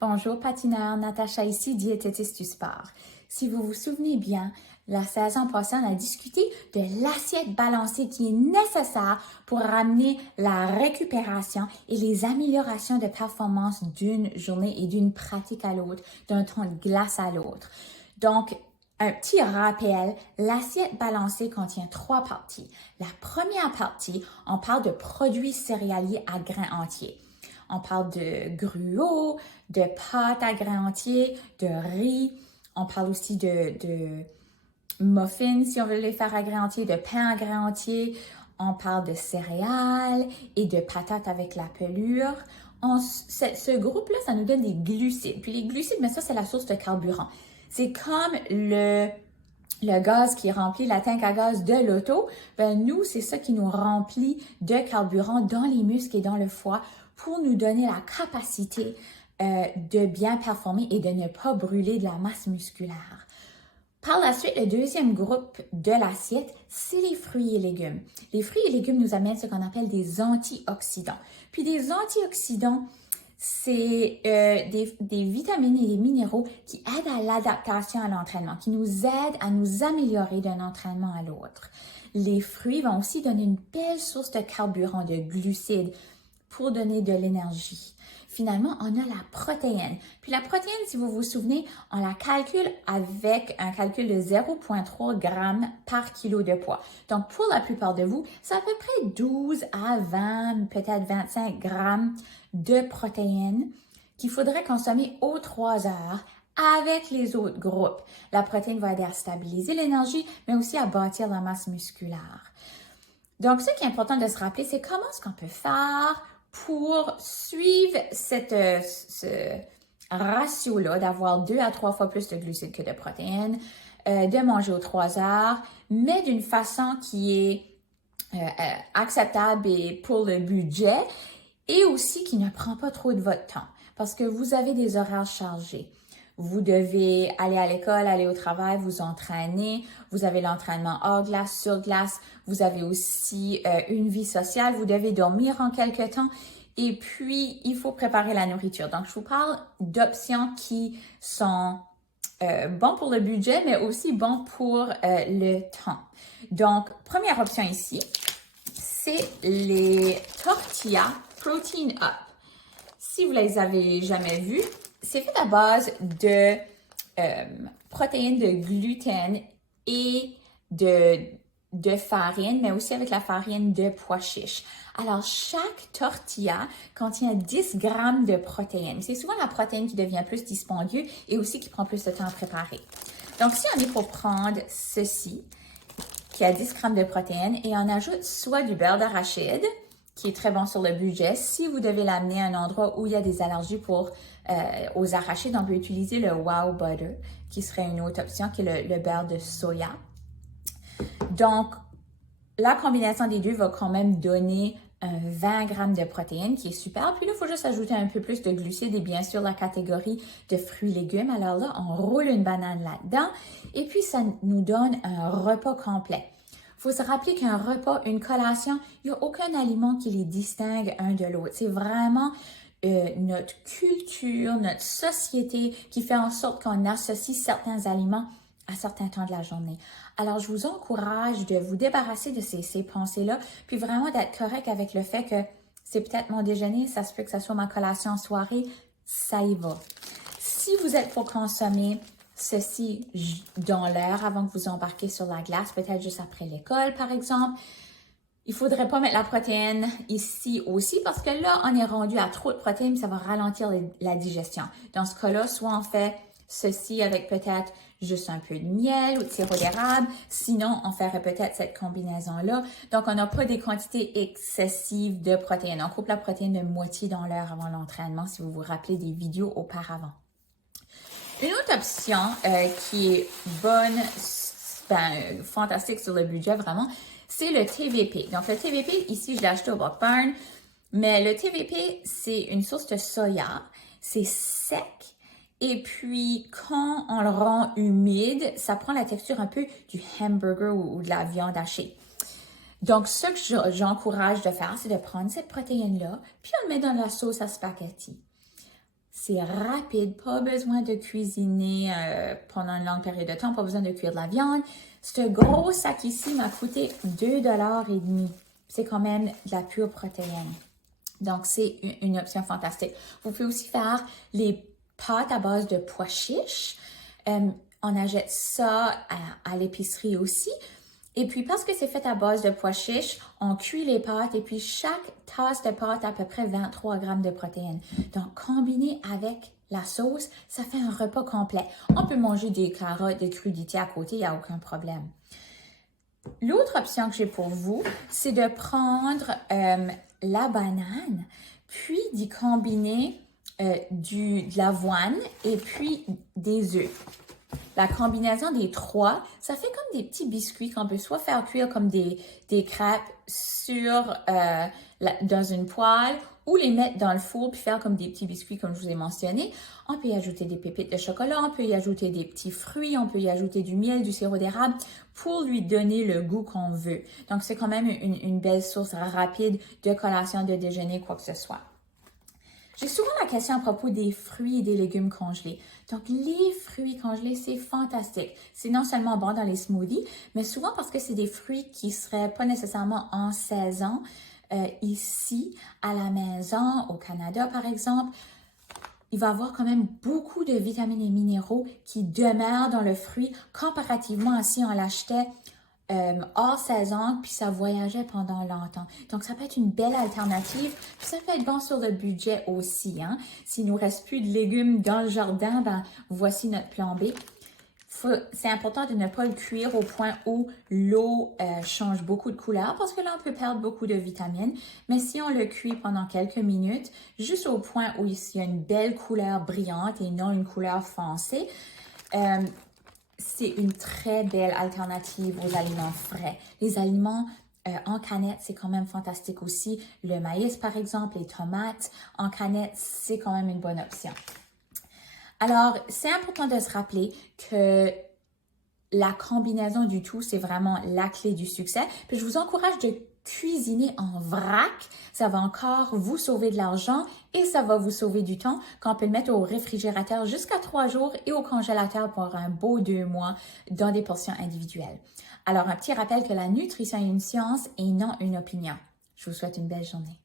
Bonjour patineur, Natacha ici, diététiste du sport. Si vous vous souvenez bien, la saison passée, on a discuté de l'assiette balancée qui est nécessaire pour ramener la récupération et les améliorations de performance d'une journée et d'une pratique à l'autre, d'un temps de glace à l'autre. Donc, un petit rappel, l'assiette balancée contient 3 parties. La première partie, on parle de produits céréaliers à grains entiers. On parle de gruau, de pâtes à grains entiers, de riz. On parle aussi de muffins, si on veut les faire à grains entiers, de pain à grains entiers. On parle de céréales et de patates avec la pelure. Ce groupe-là, ça nous donne des glucides. Puis les glucides, mais ça, c'est la source de carburant. C'est comme le gaz qui remplit la tank à gaz de l'auto. Ben nous, c'est ça qui nous remplit de carburant dans les muscles et dans le foie pour nous donner la capacité de bien performer et de ne pas brûler de la masse musculaire. Par la suite, le deuxième groupe de l'assiette, c'est les fruits et légumes. Les fruits et légumes nous amènent ce qu'on appelle des antioxydants. Puis des antioxydants, c'est des vitamines et des minéraux qui aident à l'adaptation à l'entraînement, qui nous aident à nous améliorer d'un entraînement à l'autre. Les fruits vont aussi donner une belle source de carburant, de glucides, pour donner de l'énergie. Finalement, on a la protéine. Puis la protéine, si vous vous souvenez, on la calcule avec un calcul de 0,3 grammes par kilo de poids. Donc, pour la plupart de vous, c'est à peu près 12 à 20, peut-être 25 grammes de protéines qu'il faudrait consommer aux 3 heures avec les autres groupes. La protéine va aider à stabiliser l'énergie, mais aussi à bâtir la masse musculaire. Donc, ce qui est important de se rappeler, c'est comment est-ce qu'on peut faire pour suivre ce ratio-là, d'avoir 2 à 3 fois plus de glucides que de protéines, de manger aux 3 heures, mais d'une façon qui est acceptable et pour le budget et aussi qui ne prend pas trop de votre temps parce que vous avez des horaires chargés. Vous devez aller à l'école, aller au travail, vous entraîner. Vous avez l'entraînement hors glace, sur glace. Vous avez aussi une vie sociale. Vous devez dormir en quelque temps. Et puis, il faut préparer la nourriture. Donc, je vous parle d'options qui sont bons pour le budget, mais aussi bons pour le temps. Donc, première option ici, c'est les tortillas Protein Up. Si vous les avez jamais vues, c'est fait à base de protéines de gluten et de farine, mais aussi avec la farine de pois chiches. Alors, chaque tortilla contient 10 grammes de protéines. C'est souvent la protéine qui devient plus dispendieuse et aussi qui prend plus de temps à préparer. Donc, si on est pour prendre ceci, qui a 10 grammes de protéines, et on ajoute soit du beurre d'arachide, qui est très bon sur le budget. Si vous devez l'amener à un endroit où il y a des allergies aux arachides, on peut utiliser le Wow Butter, qui serait une autre option, qui est le beurre de soya. Donc, la combinaison des deux va quand même donner 20 grammes de protéines, qui est super. Puis là, il faut juste ajouter un peu plus de glucides et bien sûr la catégorie de fruits et légumes. Alors là, on roule une banane là-dedans et puis ça nous donne un repas complet. Il faut se rappeler qu'un repas, une collation, il n'y a aucun aliment qui les distingue un de l'autre. C'est vraiment notre culture, notre société qui fait en sorte qu'on associe certains aliments à certains temps de la journée. Alors, je vous encourage de vous débarrasser de ces pensées-là, puis vraiment d'être correct avec le fait que c'est peut-être mon déjeuner, ça se peut que ça soit ma collation en soirée, ça y va. Si vous êtes pour consommer ceci dans l'heure avant que vous embarquez sur la glace, peut-être juste après l'école, par exemple. Il ne faudrait pas mettre la protéine ici aussi parce que là, on est rendu à trop de protéines, ça va ralentir la digestion. Dans ce cas-là, soit on fait ceci avec peut-être juste un peu de miel ou de sirop d'érable. Sinon, on ferait peut-être cette combinaison-là. Donc, on n'a pas des quantités excessives de protéines. On coupe la protéine de moitié dans l'heure avant l'entraînement, si vous vous rappelez des vidéos auparavant. Une autre option qui est bonne, fantastique sur le budget vraiment, c'est le TVP. Donc le TVP, ici je l'ai acheté au Buck Barn, mais le TVP c'est une source de soya, c'est sec et puis quand on le rend humide, ça prend la texture un peu du hamburger ou de la viande hachée. Donc ce que j'encourage de faire, c'est de prendre cette protéine-là, puis on le met dans la sauce à spaghetti. C'est rapide, pas besoin de cuisiner pendant une longue période de temps, pas besoin de cuire de la viande. Ce gros sac ici m'a coûté 2,5 $. C'est quand même de la pure protéine. Donc, c'est une option fantastique. Vous pouvez aussi faire les pâtes à base de pois chiches. On achète ça à l'épicerie aussi. Et puis, parce que c'est fait à base de pois chiches, on cuit les pâtes et puis chaque tasse de pâte a à peu près 23 grammes de protéines. Donc, combiné avec la sauce, ça fait un repas complet. On peut manger des carottes, des crudités à côté, il n'y a aucun problème. L'autre option que j'ai pour vous, c'est de prendre la banane, puis d'y combiner de l'avoine et puis des œufs. La combinaison des trois, ça fait comme des petits biscuits qu'on peut soit faire cuire comme des crêpes dans une poêle ou les mettre dans le four puis faire comme des petits biscuits comme je vous ai mentionné. On peut y ajouter des pépites de chocolat, on peut y ajouter des petits fruits, on peut y ajouter du miel, du sirop d'érable pour lui donner le goût qu'on veut. Donc, c'est quand même une belle source rapide de collation, de déjeuner, quoi que ce soit. J'ai souvent la question à propos des fruits et des légumes congelés. Donc, les fruits congelés, c'est fantastique. C'est non seulement bon dans les smoothies, mais souvent parce que c'est des fruits qui seraient pas nécessairement en saison ici, à la maison, au Canada, par exemple. Il va y avoir quand même beaucoup de vitamines et minéraux qui demeurent dans le fruit comparativement à si on l'achetait hors saison, puis ça voyageait pendant longtemps. Donc, ça peut être une belle alternative. Puis ça peut être bon sur le budget aussi. Hein? S'il nous reste plus de légumes dans le jardin, ben voici notre plan B. C'est important de ne pas le cuire au point où l'eau change beaucoup de couleur parce que là, on peut perdre beaucoup de vitamines. Mais si on le cuit pendant quelques minutes, juste au point où il y a une belle couleur brillante et non une couleur foncée, c'est une très belle alternative aux aliments frais. Les aliments en canette, c'est quand même fantastique aussi. Le maïs, par exemple, les tomates en canette, c'est quand même une bonne option. Alors, c'est important de se rappeler que la combinaison du tout, c'est vraiment la clé du succès. Puis je vous encourage de cuisiner en vrac. Ça va encore vous sauver de l'argent et ça va vous sauver du temps quand on peut le mettre au réfrigérateur jusqu'à 3 jours et au congélateur pour un beau 2 mois dans des portions individuelles. Alors, un petit rappel que la nutrition est une science et non une opinion. Je vous souhaite une belle journée.